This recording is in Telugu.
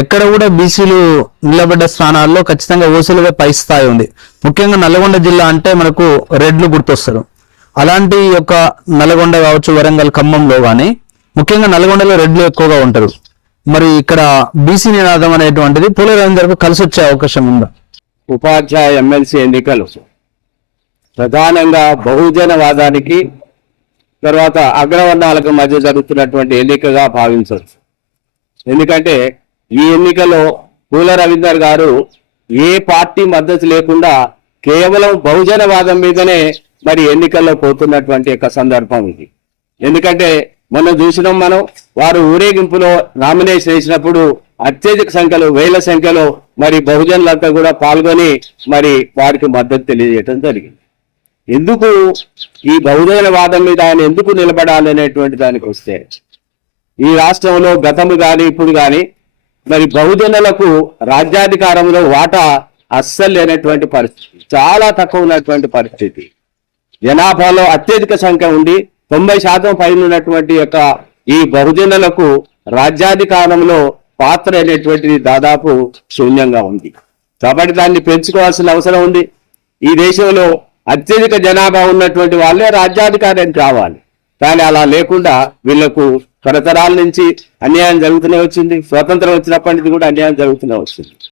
ఎక్కడ కూడా బీసీలు నిలబడ్డ స్థానాల్లో ఖచ్చితంగా ఓసీలుగా పై స్థాయి ఉంది. ముఖ్యంగా నల్గొండ జిల్లా అంటే మనకు రెడ్లు గుర్తొస్తారు. అలాంటి యొక్క నల్గొండ కావచ్చు, వరంగల్, ఖమ్మంలో కానీ ముఖ్యంగా నల్గొండలో రెడ్లు ఎక్కువగా ఉంటారు. మరి ఇక్కడ బీసీ నినాదం అనేటువంటిది పోల రవీందర్కు కలిసి వచ్చే అవకాశం ఉందా? ఉపాధ్యాయ ఎమ్మెల్సీ ఎన్నికలు ప్రధానంగా బహుజనవాదానికి తర్వాత అగ్రవర్ణాలకు మధ్య జరుగుతున్నటువంటి ఎన్నికగా భావించవచ్చు. ఎందుకంటే ఈ ఎన్నికలో పోల రవీందర్ గారు ఏ పార్టీ మద్దతు లేకుండా కేవలం బహుజనవాదం మీదనే మరి ఎన్నికల్లో పోతున్నటువంటి ఒక సందర్భం ఇది. ఎందుకంటే మనం చూసినాం, వారు ఊరేగింపులో నామినేషన్ వేసినప్పుడు అత్యధిక సంఖ్యలో, వేల సంఖ్యలో మరి బహుజనులంతా కూడా పాల్గొని మరి వారికి మద్దతు తెలియజేయడం జరిగింది. ఎందుకు ఈ బహుజనవాదం మీద ఆయన ఎందుకు నిలబడాలి అనేటువంటి దానికి వస్తే, ఈ రాష్ట్రంలో గతము కానీ ఇప్పుడు కానీ మరి బహుజనులకు రాజ్యాధికారంలో వాటా అస్సలు లేనటువంటి పరిస్థితి, చాలా తక్కువ ఉన్నటువంటి పరిస్థితి. జనాభాలో అత్యధిక సంఖ్య ఉండి 90% పైన ఉన్నటువంటి యొక్క ఈ బహుజనులకు రాజ్యాధికారంలో పాత్ర అనేటువంటిది దాదాపు శూన్యంగా ఉంది. కాబట్టి దాన్ని పెంచుకోవాల్సిన అవసరం ఉంది. ఈ దేశంలో అత్యధిక జనాభా ఉన్నటువంటి వాళ్ళే రాజ్యాధికారం కావాలి. కానీ అలా లేకుండా వీళ్లకు తరతరాల నుంచి అన్యాయం జరుగుతూనే వచ్చింది. స్వతంత్రం వచ్చినప్పటి నుంచి కూడా అన్యాయం జరుగుతూనే వచ్చింది.